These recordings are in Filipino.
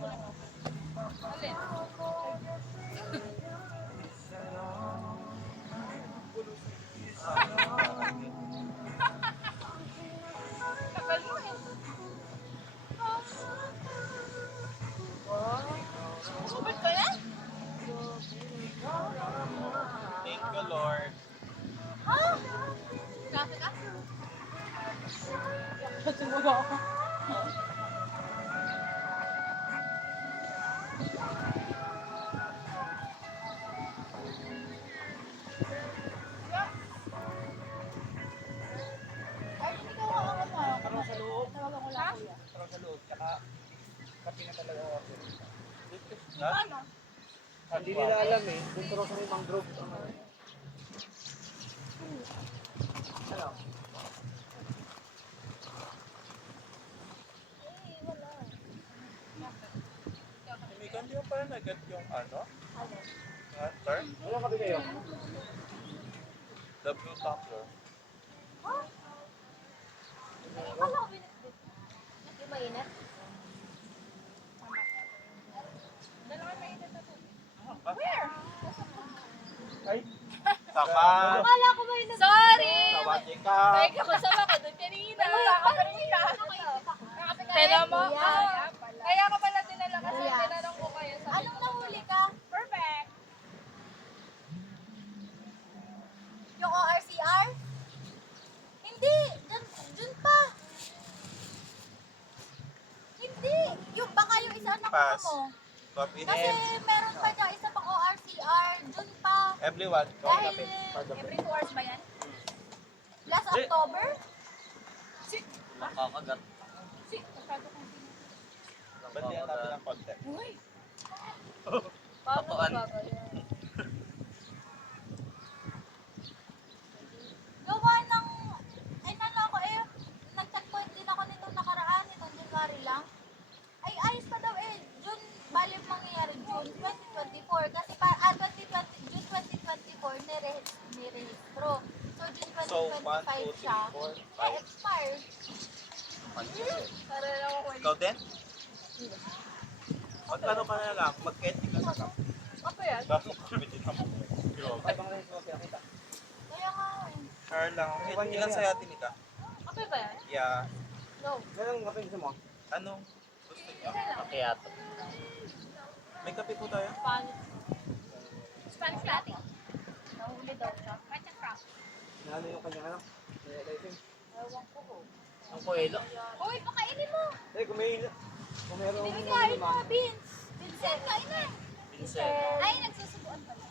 Alin? Tagal mo eh. Subit ka yan? Thank you, Lord. Ha? Kafe ka? Sumula ako. Ay, hindi ka ako mo. Parang sa loob. Tawagan ko lang Ha? kuya. Parang sa loob. Tsaka kape na talaga ako. Ha? Ano? Hindi nila alam eh. Doon pero sa may mangrove. Ano? Eh, wala. Mika, hindi mo pala nagat yung ano? Ano? Term? Ano kape kayo? The blue tumbler. Ha? Ay, wala ko binitbit. Yung mainit? Dalawa mainit na to. Where? Ay! Saka, Akala ko mainit. Sorry! tawagin ka. May kakusama ko doon kanina. Kanina. Tela mo? Kaya ka pala dinala kasi tinanong ko kayo. Anong nahuli ka? Perfect. Yung ORCR? Hindi. Dun pa. Hindi. Yung baka yung isa na Pass. mo. Copy Kasi him. meron pa dyan isa pang ORCR. Dun pa. Everyone, go Dahil kape. every 2 hours ba yan? Last October? Nakakagat. Ba't di ang natin ng content? Uy! Paano Gawa ng, ay nalo ako eh, nag-checkpoint din ako nitong nakaraan, nitong January lang. Ay ayos pa daw eh, June, bali mangyayari June 2024. Kasi June 2024 nirehistro. So June So, 1, 2, 2025 siya. 3, 4, Eh, 5. expired. Para lang ako Ikaw din? Magkano ka na lang? Mag-ethic ka na lang. Apa yan? Bago kami din naman. Ay, bang rin ko kita. Kaya nga eh. Sure lang. Ilan sa'yo atin ka? Apa ba yan? Yeah. No. Ganun kape gusto mo? Anong gusto niyo? Macchiato. May kape po tayo? Spanish latte. Nahuli daw siya. Matcha crop. Nalo yung kanyang ano? Ewan ko ko. Ang kuwelo. Uy, pakainin mo! Eh, kung meron Hindi kain mo, Vince. Vincent, kain na. Vincent. Ay, nagsusubuan pala.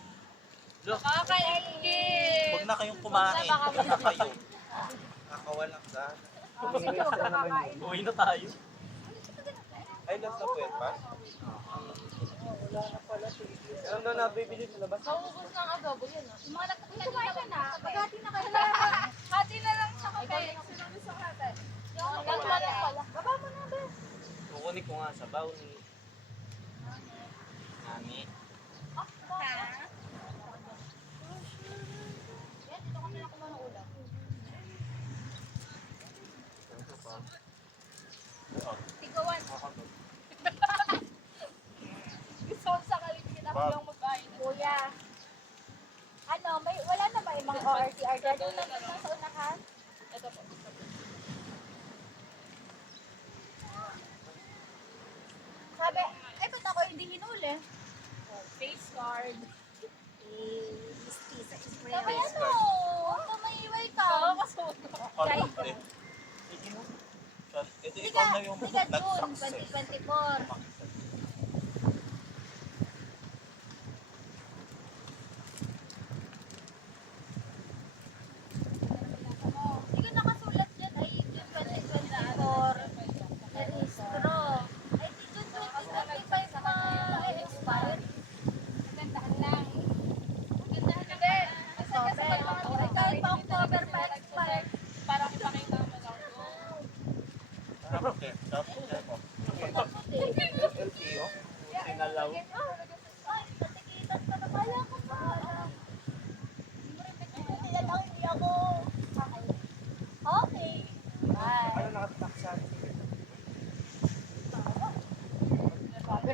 Look. Kakainin. Huwag na kayong kumain. Huwag na kayo. Nakawalang daan. Uwi na tayo. Ay, last na po yan, Pas? Alam na nabibili sa labas. Naubos ng adobo yun. Yung mga nagkukumain ka na. Maghati na kayo. Hati na lang sa kape. Sinabi sa kape. Yung kalma lang pala. Baba mo na, Bes. Kukunin ko nga sa baw ni Nami. Yan, dito kami na kumain ng ulam. Tigawan. Gusto ko sa kaligid ako lang magkain. Kuya. Ano, wala na ba yung mga ORCR dyan? Doon lang sa unahan? Ito po. Sabi, ay ba't ako hindi hinuli? Face card. Sabi ano? Ito may welcome. Contact din. Ito ikaw na yung Ika June nag-success. 2024. Hindi ko nakasulat dyan ay June 2024 na-rehistro. Ay di June 2025 ma-expire. Magandahan lang. Magandahan lang. October. Ay kahit pa October pa expire. Parang ipakita mo lang. Okay. Tapos,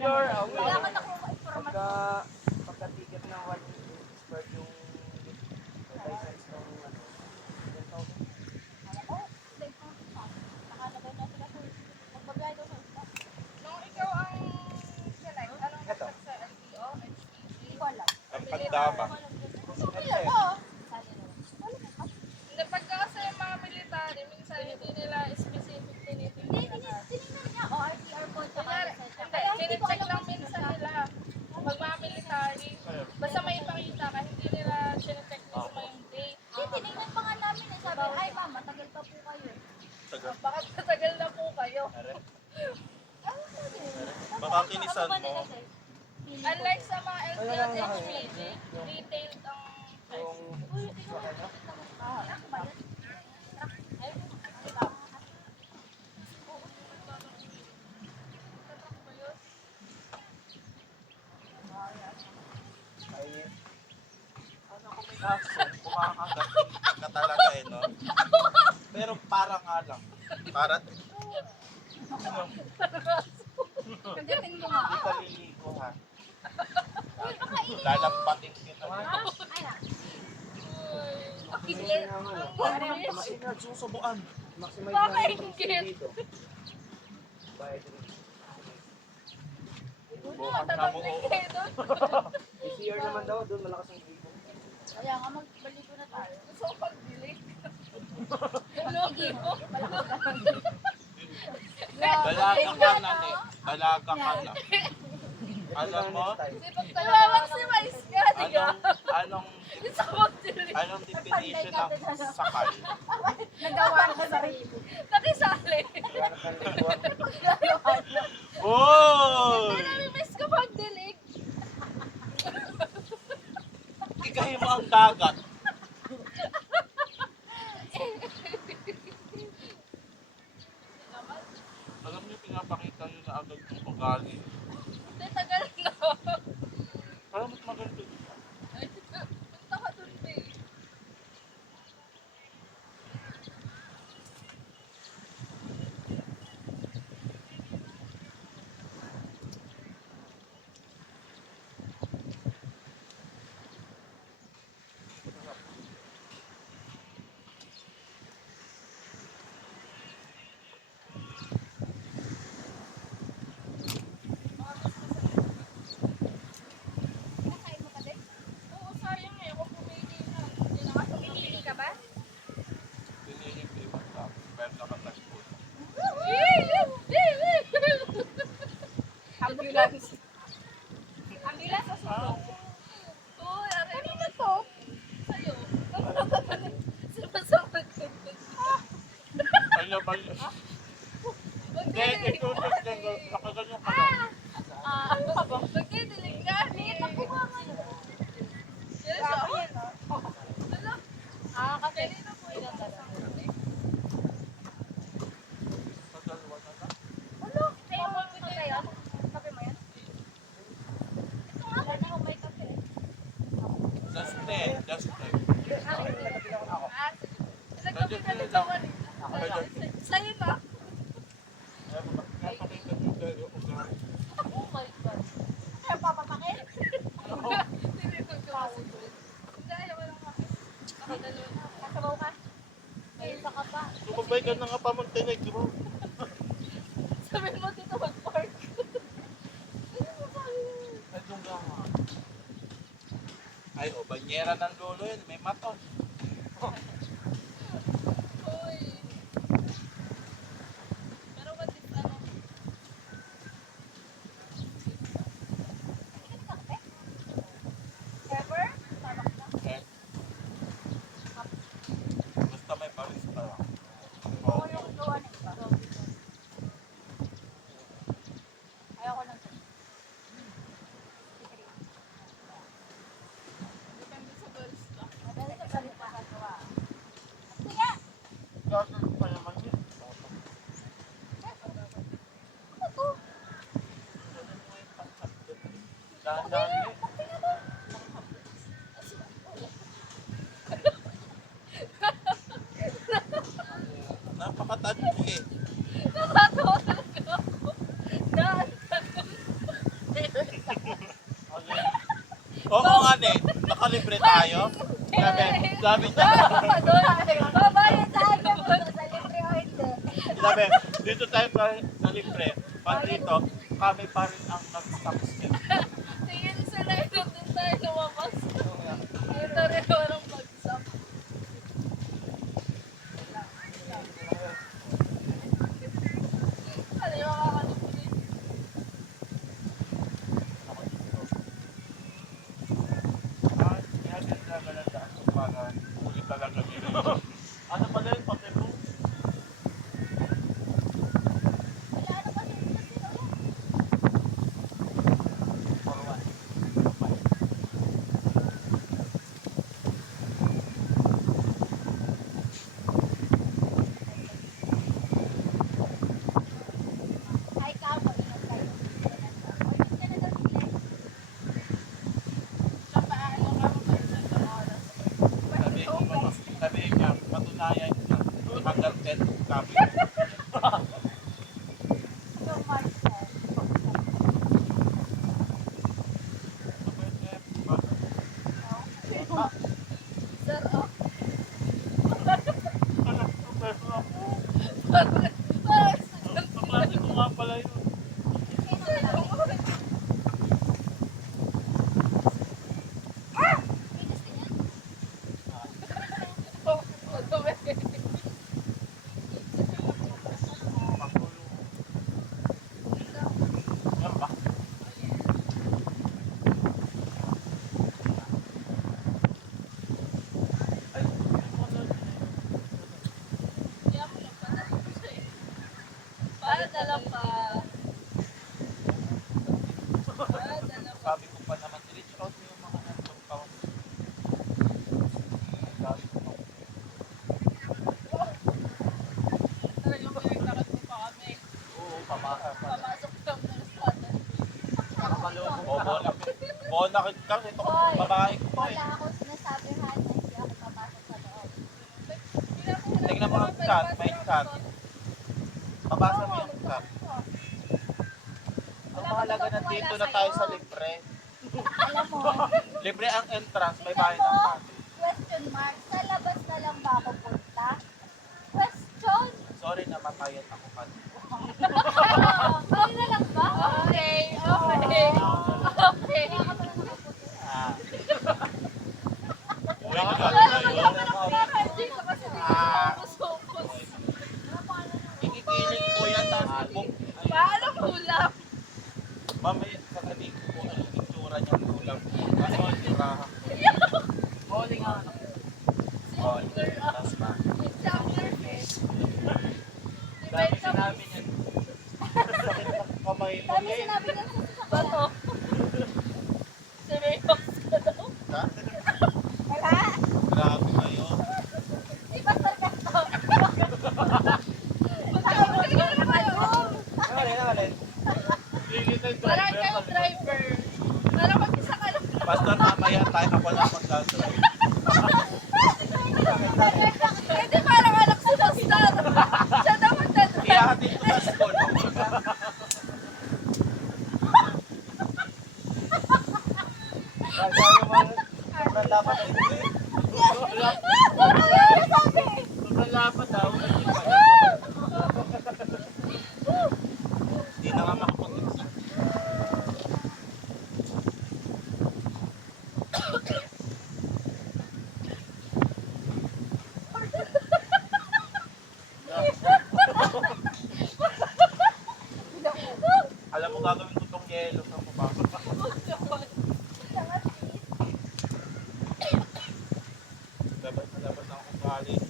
sure. Wala ka nakuha information. Pagka-ticket na 1 square yung license ng ano, 10,000. Oh, like, nakalagay na sila sa magbabayad daw sa isa. Nung ikaw ang select, anong Ito. nagsak sa LTO, HTC? Hindi ko alam. Ang pagdama. Sabi lang, oo. Sabi lang. Wala ka. Hindi, pagka kasi yung mga military, minsan hindi nila specific tinitingnan. Hindi, tinignan niya. O, RTR po. Kunyari, hindi, kinicheck lang minsan nila. Pag mga military, basta may ipakita ka, hindi nila sinecheck mismo yung date. Hindi, tinignan pa nga namin. Eh. Sabi, ay ma'am, matagal pa po kayo. Baka matagal na po kayo. Ano sabi? Baka kinisan mo. Unlike sa mga LTO at HPG, detailed ang check. Yung sa kanya. Ako ba yan? Ay, Ay, Ano kung may kaso, kumakagating ka talaga eh, no? Pero para nga lang. Para, Kagating mo nga. hindi ka liligo ha. Lalampatin kita. Ay na. maximize na ano. Nagsusubuan. Maximize Pakaingit. dito. Bayad dito. Bukas na mo. tatablik kayo doon. This year naman daw, doon malakas ang gripo. Kaya nga, magbaligo na tayo. Gusto ko pag-delete. Lugi mo. Dalaga ka na eh. Dalaga ka na. Alam mo? Kasi pag talaga-maximize ka, di ka? Anong Gusto ko mag-delete. anong definition ng sakal? Nagawa ka sa sarili. Nakisali. Oh! Nami-miss ko pag-delete. Ikahin mo ang dagat. Alam niyo, pinapakita niyo na agad yung ugali. Hindi, tagal na. Alam mo, maganda. Ay, punta ka dun, babe. Nakain mo ka din? Oo, sayang eh. Ako pumili na. Hindi na kasi Pinili ka ba? Pinili ko yung matap. Pero nakatagpon. Ambulance. Ambulance sa sulong. Oo, yari. Ano na to? Sa'yo. Sumasakot ko. Ano ba yun? Hindi, ito nakaganyan ka lang. Ano ka ba? Magdidilig nga. Liit ako nga ngayon. Yes, Grabe oh. yan, oh. Ano? Kasi Kanina po ilan yun. talaga? Pagdalawa na lang. Ano? Ay, mo ko kayo? Kape mo yan? Wala na akong may kape. Just 10. Just 10. Ah, sige. Nagkapi na din ako rin. Sa'yo na. Napakita niyo kayo ugali. Oh my God. Kaya papapakit? Hindi ko kamuto. Hindi, ayaw lang ako. Nakadalawa na. Kasabaw ka? May isa ka pa. Sumabay ka na nga pa Montenegro. Sabi mo dito mag-park. Ay, doon ka nga. Ay, banyera ng lolo yun. May maton. Uy. Pero what if ano? Ever? Starbucks na. Eh. Basta may barista lang. Oo, yung gawa na iba. Ayoko lang to. Depende sa barista. Madali ka sa rin makagawa. Sige! Gagawin pa naman yun. Ano to? Dahan-dahan yun. Napakatanda eh. Nakatawa talaga ako. libre tayo. Sabi niya, Babayad tayo po sa libre o hindi. sabi, dito tayo sa libre. Pag dito, kami pa rin ang nag-tax niya. Tingin sila ito din tayo lumabas. Ito rin walang bagsak. Ano yung makakalimutin? Ano pala yung papel mo? Wala na kasi sila. Ay, kamo. Ingat kayo. Ingat ka na daw sila. Sa paano ka mag-set ng oras? Sabi niya, patunayan niya. Hanggang 10 kami. So much more. Sir, oh. Papasok ko nga pala yun. Yan ba? Sabi ko pa naman, reach out mo yung mga nandun pa. Sabi ko pa. Oo, papasok. Bonakit ka. Ito Hoy, babae ko to eh. wala akong sinasabihan na hindi ako papasok sa loob. Tingnan mo ang chat, may chat. Mabasa mo yung chat. Ang mahalaga na dito na tayo sa libre. Alam mo, Libre ang entrance, may tingnan bayad mo, ang party. question mark, sa labas na lang ba ako punta? Question? Sorry na matayan ako pa. Sorry na lang ba? Okay, okay. Okay. Kaya ka pala nakapunta. Ah. Uwi ka Wala na naman yun. ako nakaka-enjoy ko kasi dito focus. Ikikilig po yan, tapos ibong. Paano ulam? Mamaya sasabihin ko po ang itsura niyang ulam. Kasi ang tirahan ko. Calling nga. Oh, tapos na. Chapter fish. Dami sinabi niyan. Sakit ng kamay mo Dami eh. sinabi niya sa Bato. Seryoso ka daw. Ha? Wala. Grabe kayo. Si Pastor Gaston. Alin? Parang kayo driver. Parang mag-isa ka lang. Pastor, mamaya tayo ako lang mag-drive. Hindi parang anak si Pastor. Siya daw mag-driver. Iyahatid ko sa school. Sabi mo, sobrang laban na ito eh. Sobrang lapad daw. Hindi na nga makapag-exam. Alam mo gagawin ko tong yelo sa papasok ako. Labas ako galing.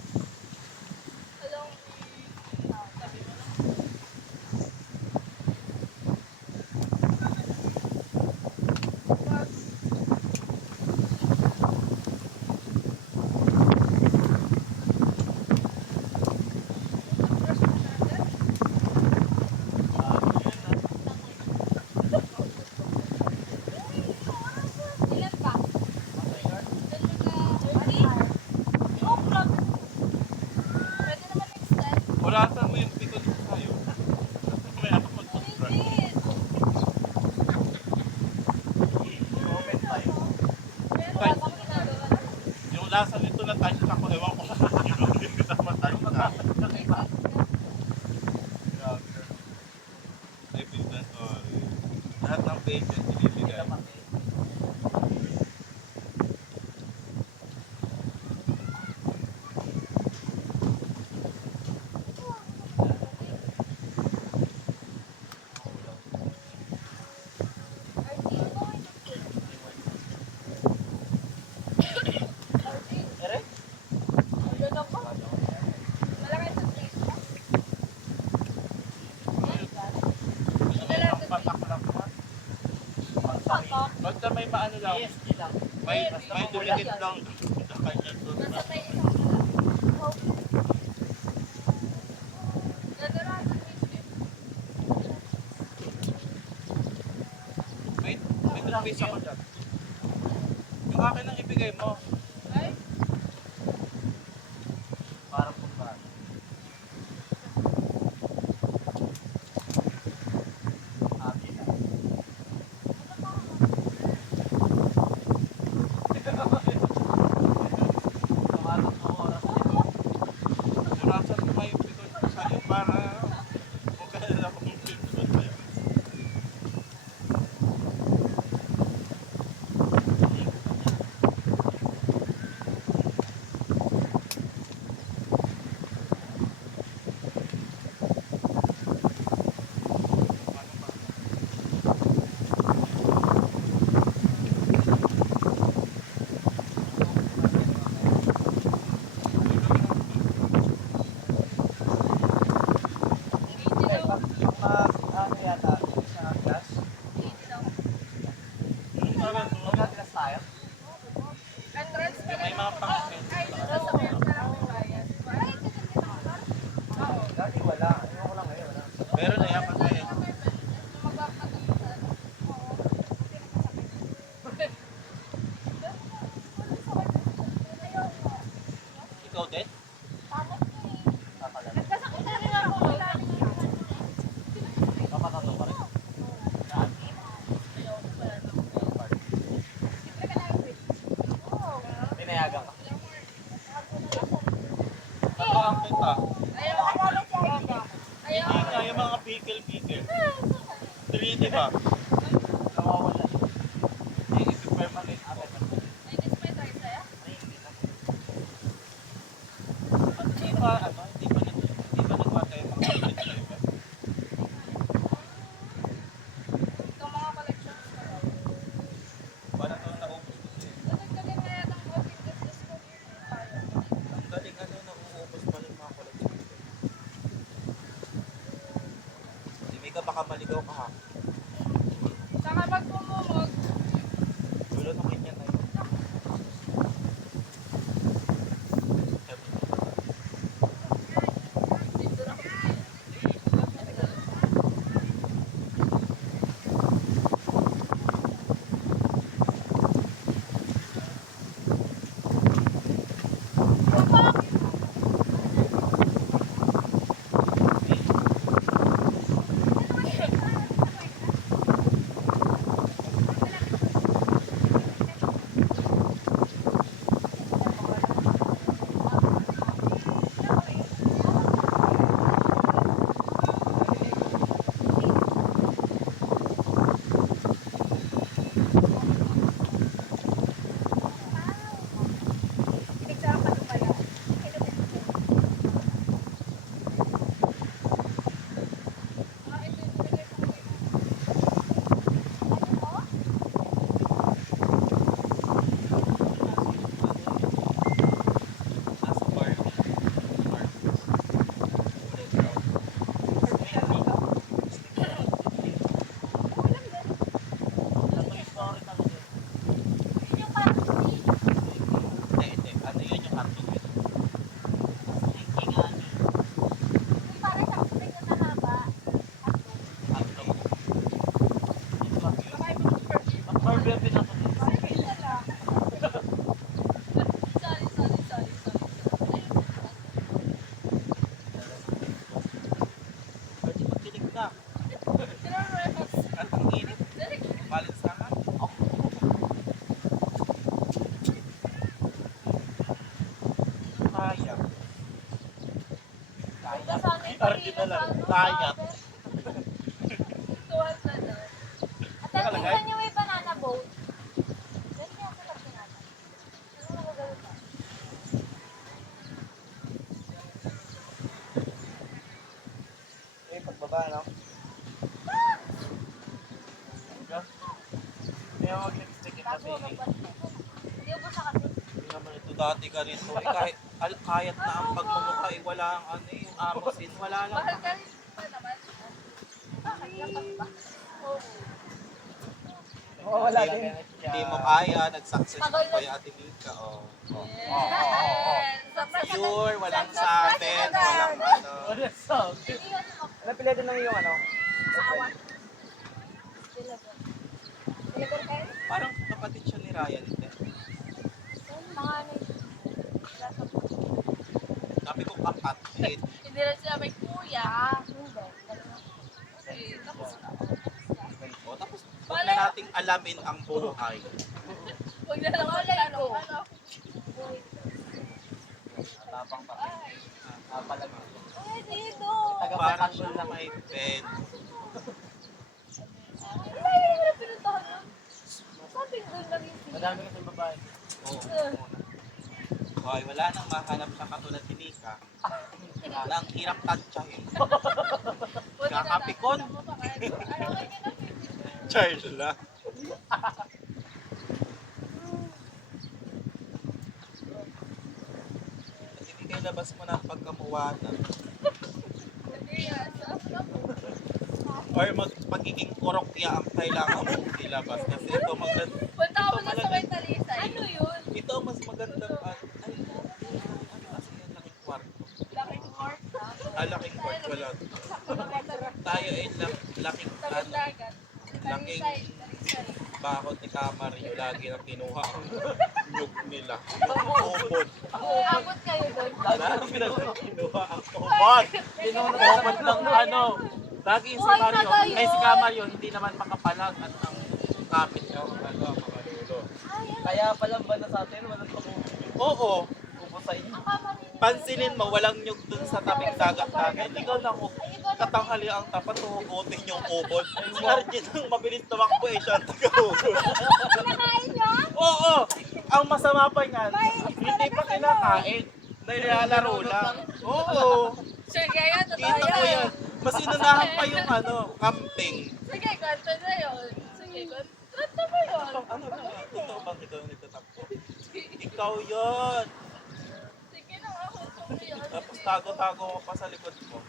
Alam, sabi mo lang. nasa nito na tayo ako, ewan ko. Hindi naman tayo na. Ay, pinsan, sorry. Lahat ng patient, binibigay. Ere? Malaki sa place mo. Patak lang po. Basta may maano lang. ESG lang. May dumikit lang sa kanya doon. Nasa may isang dala. Ganda lang sa place mo. May toothpaste ako dyan. Yung akin ang ibigay mo. Ay, Parang kumbahan. Abi na. Tumatak ng oras nito. Surasan mo may pikon ko sa'yo para kung kailan ako yung pikon sa'yo. Ano yata? Sa gas? Mag-gas tayo? entrance pa May lang. mga pang- Ay, nasa may parang may bayan. Dati wala. Ayoko lang ngayon. Pero na yan kasi ikaw din? Kakalaman. Nagkasakit na rin ako. Kapatato pa rin. Pinayagan ka. Ano ang kita? Ayaw ako. Ayaw Hindi nga yung mga pikil-pikil. 3, di ba? Nawawala. Hindi, isi-permanent ako. Ay, hindi may try sa'yo? Ay, hindi na. Hindi ba, ano, hindi ba nagpatay yung mga pikil sa'yo? Itong mga collections ko. Parang ito naubos ko siya. Dadagdagan na yata ang open business ko. Ang galing ano, nauubos pa rin mga collection. Hindi ka baka maligaw ka ha. Saka pag pumumog, Gulo ng kanya na yun. Kayat. Tuwas na doon. At ang tingnan niyo may banana boat. Dahil niya sa tabi natin. Ano magagawin pa? Eh, pagbaba, no? Kaya mag-lipstick ito Bago sa magbalik. Hindi ko siya kasi. Hindi naman ito dati ka rin. Kahit kayat na ang pagmumukha, wala ang ano yung amosin. Wala lang. Mahal ka rin pa naman. Bakit dapat ba? Oo. Mawawala din. Hindi mo kaya, nag-success pa kaya Ate Mika. Oh. Yes. Pure, walang sabit, walang ano. Wala sa Hindi yun ako. Ano pila din lang yung ano? Awan. Deliver. Deliver kayo? Parang kapatid siya ni Ryan. Hindi. Mga ano yun. Sabi ko kapatid. Hindi na siya may kuya. Hindi. Okay, tapos na. O, tapos huwag na nating alamin ang buhay. Huwag na lang magtanong ano. Tapang pa. Papalag. Ay, dito. Parang siya na may pen. Ay, hindi na pinuntahan mo. Sabi doon lang yung Madami kasi babae. Oo. Hoy, wala nang mahanap siya katulad ni Mika. Na ang hirap tansyahin. Kakapikon. Charge lang. Ibigay labas mo na ang pagkamuwanan. Or pagiging korokya ang kailangan mong ilabas. Kasi ito Punta ka muna sa may talisay. Ano yun? ito mas magandang ano kasi yan laking kwarto. Laking court. Laking kwarto wala. Tayo ay laking Tabang ano, dagat. laking Talisay. Talisay. bakod ni Camarillo. Lagi nang kinuha ang nyug nila. Yung ubod. Abot kayo doon. Lagi nang kinuha ang ubod. Dapat lang ano. Lagi si Buhay na Mario. tayo. Ay si Camario hindi naman makapalag at ang Kapit niya ang ano, mga lulo. Kaya pala ba na sa atin, walang tumubos Oo. sa inyo. Ang kamarin. Pansinin mo, walang nyug dun sa tabing dagat-dagat. Ikaw lang, katanghali ang tapat, huhugutin yung ubod. Si Arjun ang mabilis tumakbo eh, siya ang taga-ubod. Kinakain niyo? Oo! Ang masama pa niyan, hindi pa kinakain. Nilalaro lang. Oo! Sure, kaya totoo Kita ko yan. yan. Mas inunahan pa yung ano, camping. Sige, kwento na yun. Sige, kwento ba yun? Ano ba? Totoo bang ikaw yung nagtatakbo? Ikaw yun! Sige na, ako ito yun. Tapos tago-tago ko pa sa likod mo.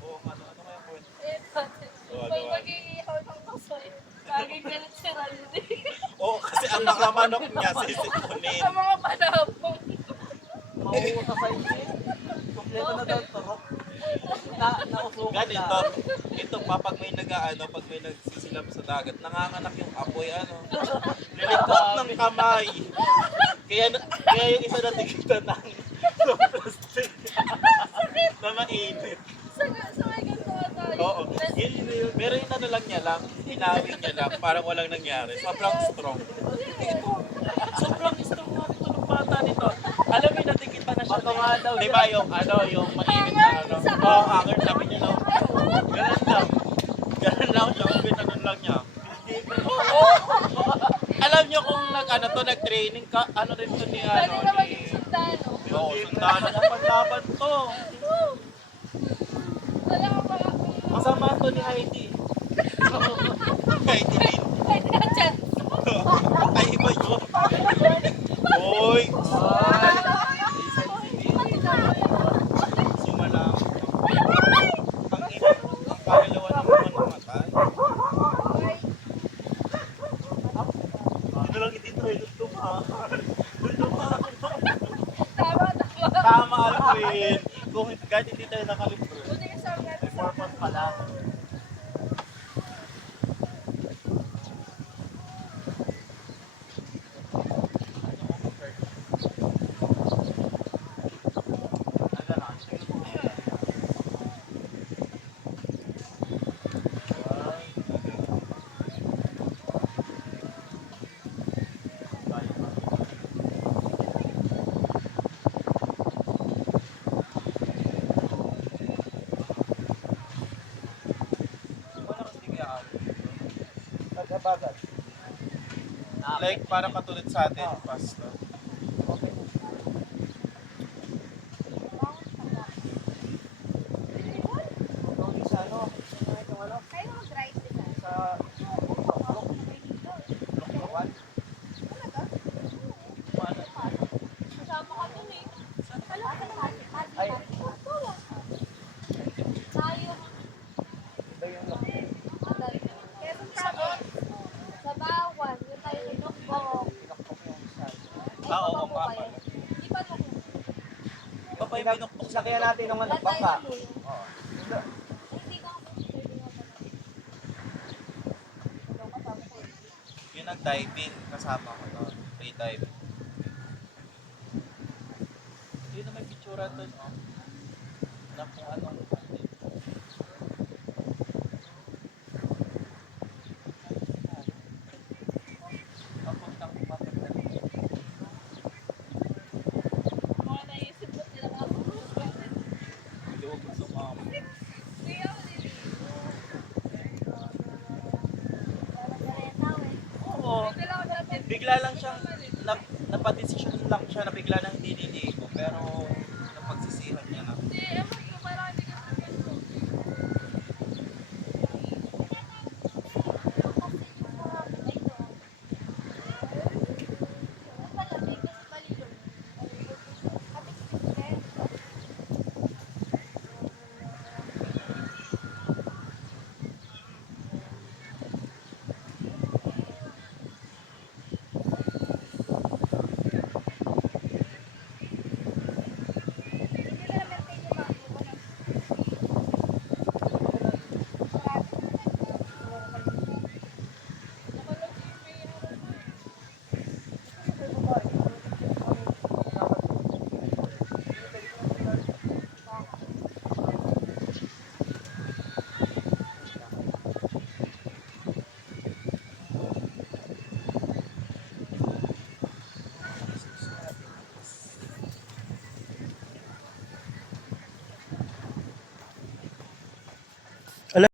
Oo, ano kaya point? Eh, dati. Pag mag-iihaw ng kasoy, laging galit si Randy. Oo, kasi ang mga manok niya sisipunin. Ang mga panahapong. Mauusa sa inyo. Kompleto na daw turok. Nausukan Ganito, ito pa pag may pag may nagsisilap sa dagat, nanganganak yung apoy, lilikot ng kamay. Kaya yung isa na tigitan ng plastic na mainit. Sa may ganito ka tayo. Oo. Pero yung ano lang niya lang, hinawin niya lang, parang walang nangyari. Sobrang strong. Sobrang strong nga nito ng bata nito. Alam mo, natikitan na siya. Bato nga daw. Di ba yung mainit na ano? Oo, hanger, sabi niya lang. Ganun lang. Ganun lang siya, kung ginanon lang niya. Alam niyo kung nag-training ka, ano rin to ni Pwede na maging sundalo. Oo, sundalo na panlaban to. Wala ka pa. Masama to ni Heidi. Heidi din. Pwede na dyan. Ay, iba yun. Hoy! Sumalang. Ang ina, ang pangalawa ng mga namatay. Ano lang hindi tayo tumahan. Tama. Tama, Alvin. Kung kahit hindi tayo nakalibro. Buti ka sa mga Purpose pala. Nabagat. Like, parang katulad sa atin, pasta. Okay. Yung isa, ano? Yung ano? Kayo mag-drive din ah. Sa... Loklokan? Kasama ka dun eh. Ay, Tayo. iba yung loklokan. Quezon Province. Sa Bawan. Yung tayo ng Nukbok. Pinakpok yung isa. Ah, oo, nga pala. Di ba nung Iba pa yung binukbok sa Sakyan natin ng ano, bangka. Oo. hindi ka Yung nag-diving, kasama ko doon. Free diving. Yun na may picture doon, oh. Na kung ano. Papuntang Matagal. Mga naisip ko sila mga Hindi ko gusto mama. Kaya ako din. Oo. Bigla ako dati. Bigla lang siyang, napadesisyon lang siya na bigla nang nililigo. Pero, napagsisihan niya na